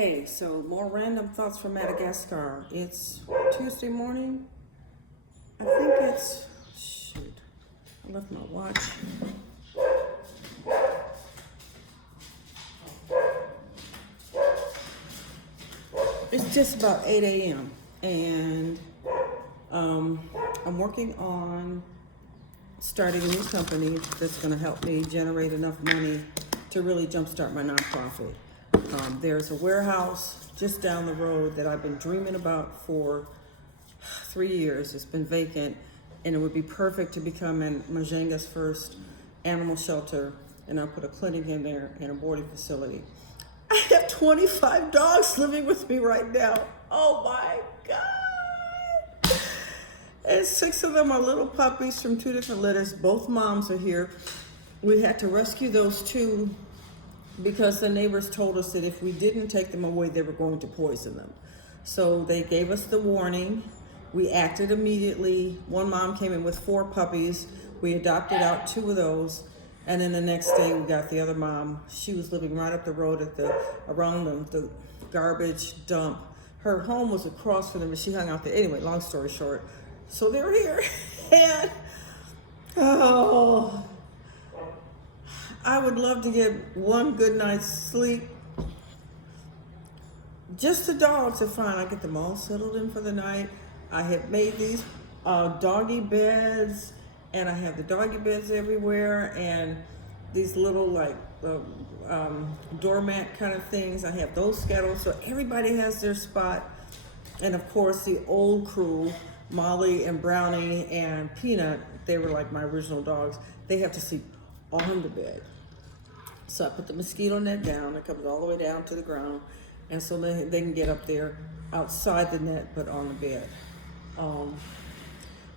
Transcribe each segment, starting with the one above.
Hey, so more random thoughts from Madagascar. It's Tuesday morning. I think it's, shoot, I left my watch. It's just about 8 a.m. and I'm working on starting a new company that's going to help me generate enough money to really jumpstart my nonprofit. There's a warehouse just down the road that I've been dreaming about for 3 years. It's been vacant, and it would be perfect to become Majenga's first animal shelter, and I'll put a clinic in there and a boarding facility. I have 25 dogs living with me right now. Oh my God. And 6 of them are little puppies from 2 different litters. Both moms are here. We had to rescue those 2 because the neighbors told us that if we didn't take them away, they were going to poison them. So they gave us the warning. We acted immediately. One mom came in with 4 puppies. We adopted out 2 of those. And then the next day we got the other mom. She was living right up the road around the garbage dump. Her home was across from them, but she hung out there. Anyway, long story short. So they're here. And, oh, I would love to get one good night's sleep. Just the dogs are fine. I get them all settled in for the night. I have made these doggy beds, and I have the doggy beds everywhere, and these little like doormat kind of things. I have those scattered, so everybody has their spot. And of course, the old crew, Molly and Brownie and Peanut, they were like my original dogs. They have to sleep on the bed. So I put the mosquito net down. It comes all the way down to the ground, and so they can get up there outside the net, but on the bed.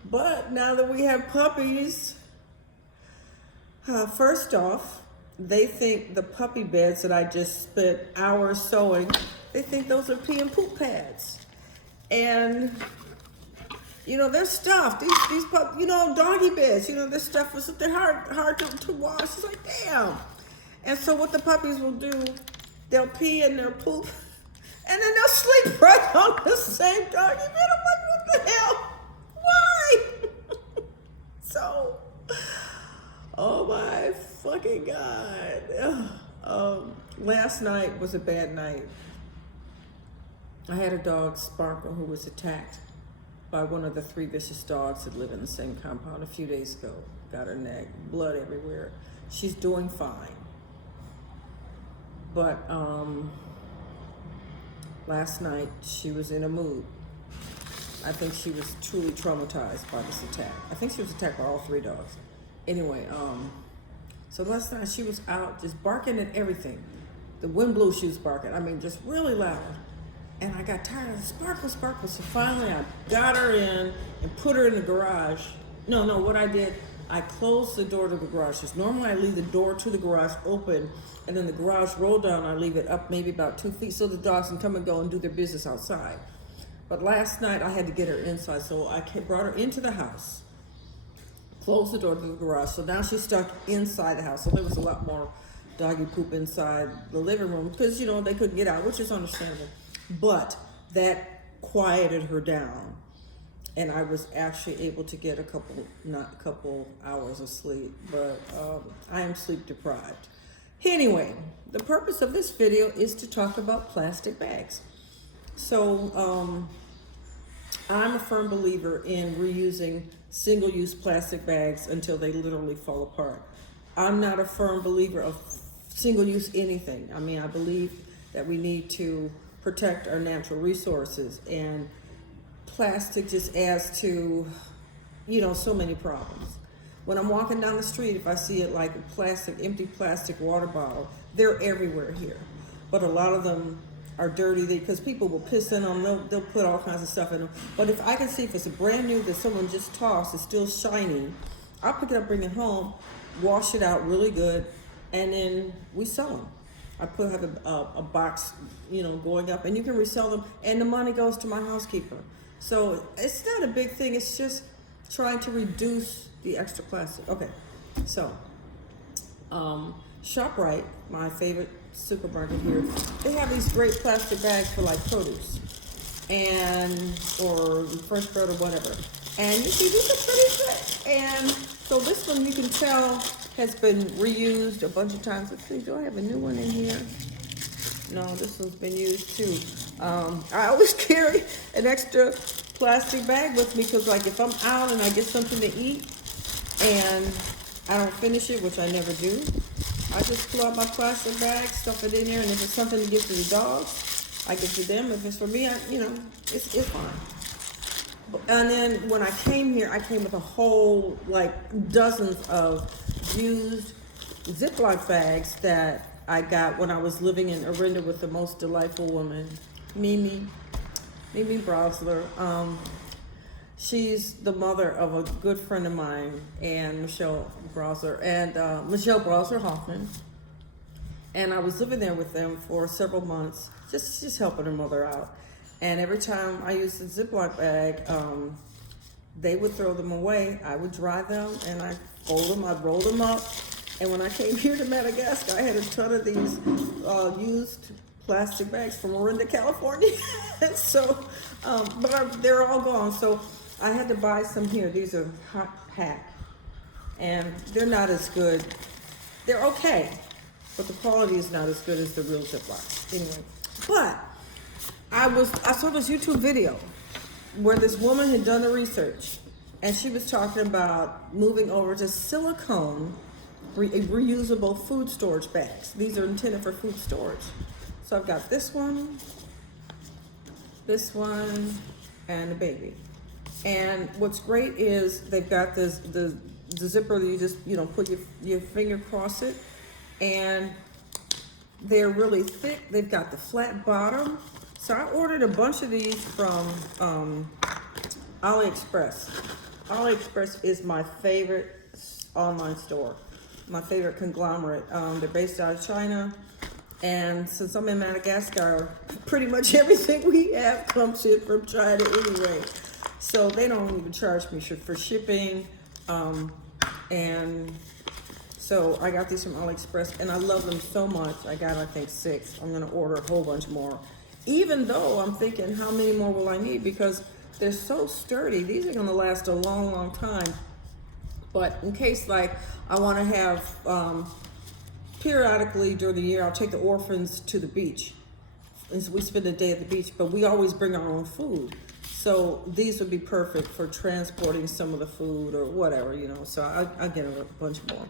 But now that we have puppies, first off, they think the puppy beds that I just spent hours sewing, they think those are pee and poop pads. And you know, they're stuffed. These doggy beds, they're stuffed with something hard to wash. It's like, damn. And so what the puppies will do, they'll pee and they'll poop, and then they'll sleep right on the same doggy bed. I'm like, what the hell? Why? So, oh my fucking God. Last night was a bad night. I had a dog, Sparkle, who was attacked by one of the 3 vicious dogs that live in the same compound a few days ago. Got her neck, blood everywhere. She's doing fine. But last night she was in a mood. I think she was truly traumatized by this attack. I think she was attacked by all 3 dogs. Anyway, so last night she was out just barking at everything. The wind blew, she was barking. I mean, just really loud. And I got tired of Sparkle. So finally I got her in and put her in the garage. No, what I did, I closed the door to the garage. Because normally I leave the door to the garage open, and then the garage roll down, I leave it up maybe about 2 feet so the dogs can come and go and do their business outside. But last night I had to get her inside, so I brought her into the house, closed the door to the garage. So now she's stuck inside the house. So there was a lot more doggy poop inside the living room because, they couldn't get out, which is understandable. But that quieted her down, and I was actually able to get a couple hours of sleep, but I am sleep deprived. Anyway, the purpose of this video is to talk about plastic bags. So I'm a firm believer in reusing single-use plastic bags until they literally fall apart. I'm not a firm believer of single-use anything. I mean, I believe that we need to protect our natural resources, and plastic just adds to, so many problems. When I'm walking down the street, if I see it like a empty plastic water bottle, they're everywhere here. But a lot of them are dirty because people will piss in them. They'll put all kinds of stuff in them. But if I can see if it's a brand new that someone just tossed, it's still shiny, I'll pick it up, bring it home, wash it out really good, and then we sell them. I have a box, going up, and you can resell them, and the money goes to my housekeeper. So it's not a big thing. It's just trying to reduce the extra plastic. Okay, so ShopRite, my favorite supermarket here. They have these great plastic bags for like produce and or fresh bread or whatever. And you see, these are pretty good. And so this one you can tell has been reused a bunch of times. Let's see, do I have a new one in here? No, this one's been used too. I always carry an extra plastic bag with me because, like, if I'm out and I get something to eat and I don't finish it, which I never do, I just pull out my plastic bag, stuff it in there, and if it's something to give to the dogs, I give to them. If it's for me, it's fine. And then when I came here, I came with a whole, like, dozens of used Ziploc bags that I got when I was living in Orinda with the most delightful woman, Mimi Brosler. She's the mother of a good friend of mine, and Michelle Brosler Hoffman. And I was living there with them for several months, just helping her mother out. And every time I used the Ziploc bag, they would throw them away. I would dry them and I'd fold them, I'd roll them up. And when I came here to Madagascar, I had a ton of these used plastic bags from Orinda, California. They're all gone. So I had to buy some here. These are hot pack, and they're not as good. They're okay, but the quality is not as good as the real Ziplocs. Anyway, but I saw this YouTube video where this woman had done the research, and she was talking about moving over to silicone reusable food storage bags. These are intended for food storage. So I've got this one, and a baby. And what's great is they've got the zipper that you just, put your finger across it, and they're really thick. They've got the flat bottom. So I ordered a bunch of these from AliExpress. AliExpress is my favorite online store, my favorite conglomerate. They're based out of China. And since I'm in Madagascar, pretty much everything we have comes in from China anyway. So they don't even charge me for shipping. And so I got these from AliExpress, and I love them so much. I got, I think, 6. I'm gonna order a whole bunch more. Even though I'm thinking, how many more will I need? Because they're so sturdy. These are gonna last a long, long time. But in case, like, I wanna have, periodically during the year, I'll take the orphans to the beach. And so we spend a day at the beach, but we always bring our own food. So these would be perfect for transporting some of the food or whatever, so I'll get a bunch more.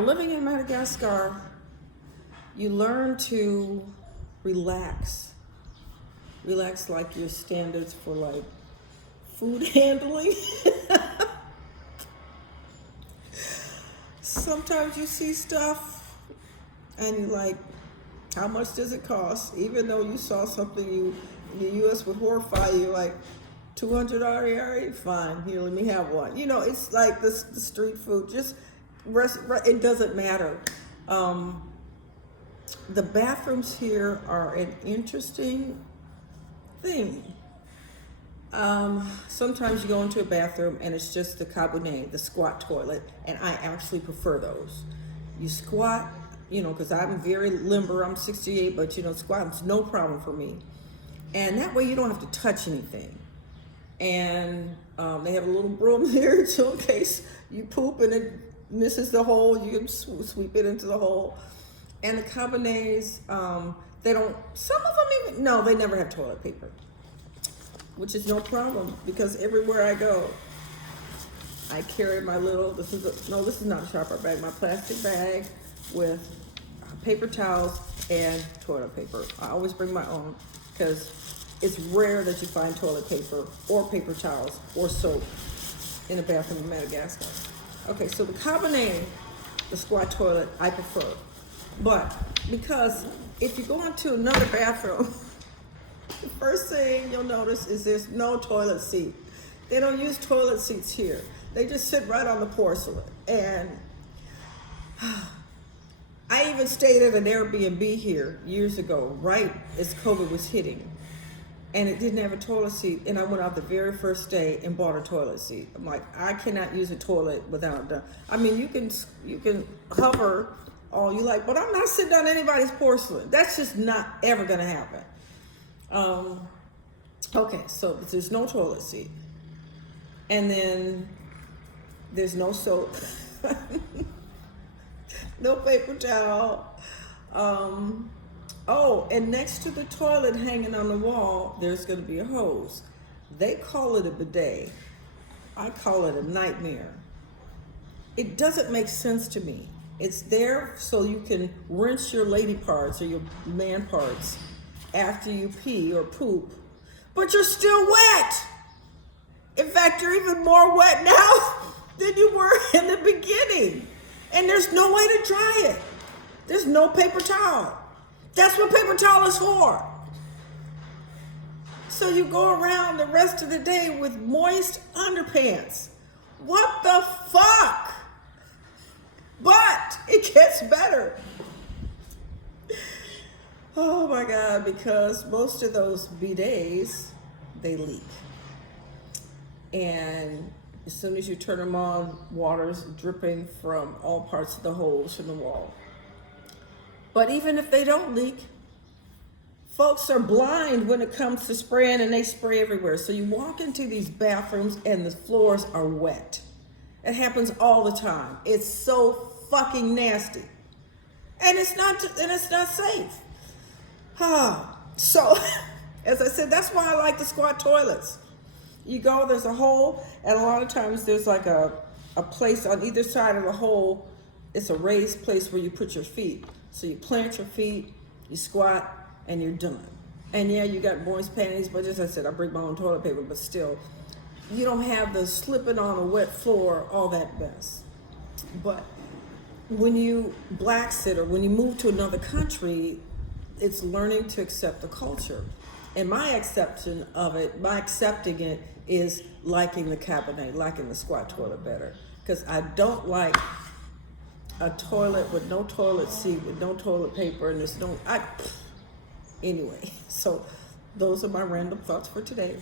Living in Madagascar, you learn to relax. Relax like your standards for like food handling. Sometimes you see stuff and you're like, how much does it cost? Even though you saw something in the U.S. would horrify you, like $200 ARA, fine, here, let me have one. It's like the street food, just it doesn't matter. The bathrooms here are an interesting thing. Sometimes you go into a bathroom and it's just the cabinet, the squat toilet, and I actually prefer those. You squat, because I'm very limber, I'm 68, but squatting's no problem for me. And that way you don't have to touch anything. And they have a little broom there, so in case you poop and it misses the hole, you can sweep it into the hole. And the cabinets, they never have toilet paper, which is no problem, because everywhere I go, I carry my little, this is not a shopper bag, my plastic bag with paper towels and toilet paper. I always bring my own, because it's rare that you find toilet paper or paper towels or soap in a bathroom in Madagascar. Okay, so the cabinet, the squat toilet, I prefer. But because if you go into another bathroom, the first thing you'll notice is there's no toilet seat. They don't use toilet seats here. They just sit right on the porcelain. And I even stayed at an Airbnb here years ago, right as COVID was hitting. and it didn't have a toilet seat. And I went out the very first day and bought a toilet seat. I'm like, I cannot use a toilet without a. I mean, you can hover all you like, but I'm not sitting on anybody's porcelain. That's just not ever gonna happen. Okay, so there's no toilet seat, and then there's no soap, no paper towel. Oh, and next to the toilet hanging on the wall, there's going to be a hose. They call it a bidet. I call it a nightmare. It doesn't make sense to me. It's there so you can rinse your lady parts or your man parts after you pee or poop, but you're still wet. In fact, you're even more wet now than you were in the beginning. And there's no way to dry it. There's no paper towel. That's what paper towel is for. So you go around the rest of the day with moist underpants. What the fuck? But it gets better. Oh my God, because most of those bidets, they leak. And as soon as you turn them on, water's dripping from all parts of the holes in the wall. But even if they don't leak, folks are blind when it comes to spraying, and they spray everywhere. So you walk into these bathrooms and the floors are wet. It happens all the time. It's so fucking nasty. And it's not safe. So, as I said, that's why I like the squat toilets. You go, there's a hole, and a lot of times there's like a place on either side of the hole. It's a raised place where you put your feet. So you plant your feet, you squat, and you're done. And yeah, you got moist panties, but as I said, I bring my own toilet paper, but still, you don't have the slipping on a wet floor, all that mess. But when you black sit or when you move to another country, it's learning to accept the culture. And my accepting it is liking the cabinet, liking the squat toilet better. Because I don't like a toilet with no toilet seat, with no toilet paper, and anyway, so those are my random thoughts for today.